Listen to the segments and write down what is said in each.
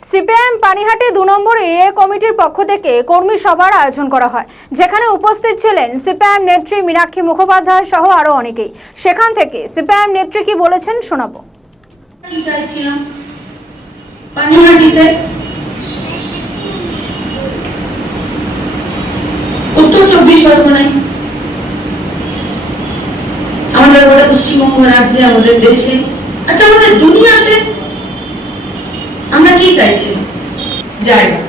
CPIM Panihati ২ নম্বর area কমিটির পক্ষ থেকে কর্মী সভার আয়োজন করা হয়, যেখানে উপস্থিত ছিলেন সিপিআইএম নেত্রী মীনাক্ষী মুখোপাধ্যায় সহ আরো অনেকেই। সেখান থেকে সিপিআইএম নেত্রী কি বলেছেন শোনাবো। কি চাইছিলাম পানিহাটিতে উত্তর ২৪ পরগনায় আমাদের গোটা পশ্চিমবঙ্গ রাজ্যে, আমাদের দেশে, আচ্ছা আমাদের দুনিয়াতে আমরা কি চাইছি? জায়গা,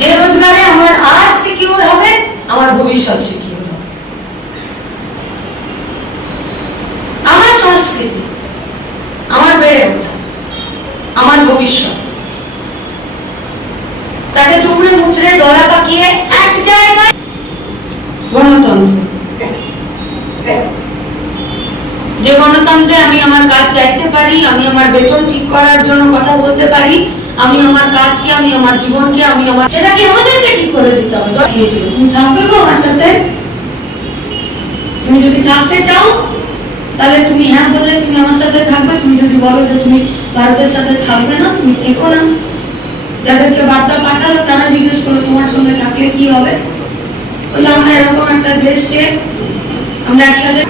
যে রোজগারে আমার আজ সিকিউর হবে, আমার ভবিষ্যৎ সিকিউর হবে। আমার সংস্কৃতি, আমার বেড়ে ওঠা, আমার ভবিষ্যৎ, তাকে টুকরে মুচড়ে দলা পাকিয়ে এক জায়গায় গণতন্ত্র, যে গণতন্ত্রে আমি আমার কাজ চাইতে পারি, আমি আমার বেতন ঠিক করার জন্য কথা বলতে পারি, আমি আমার কাজকে, আমি আমার জীবনকে, আমি আমার সেটাকে আমাদেরকে ঠিক করে দিতে হবে। তুমি থাকবে গো আমার সাথে? তুমি যদি থাকতে চাও তাহলে তুমি হ্যাঁ বললে তুমি আমার সাথে থাকবে। তুমি যদি বলো যে তুমি ভারতের সাথে থাকবে না, তুমি থেকো না। যাদেরকে বার্তা পাঠালো তারা জিজ্ঞেস করলো তোমার সঙ্গে থাকলে কি হবে? বললো আমরা এরকম একটা দেশে আমরা একসাথে।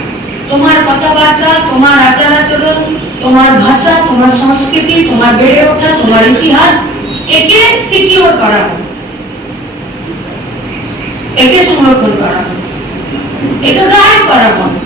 তোমার কথাবার্তা, তোমার আচার আচরণ, তোমার ভাষা, তোমার সংস্কৃতি, তোমার বেড়ে ওঠা, তোমার ইতিহাস, একে সিকিউর করা হবে, একে সংরক্ষণ করা হবে, একে গাইড করা হবে।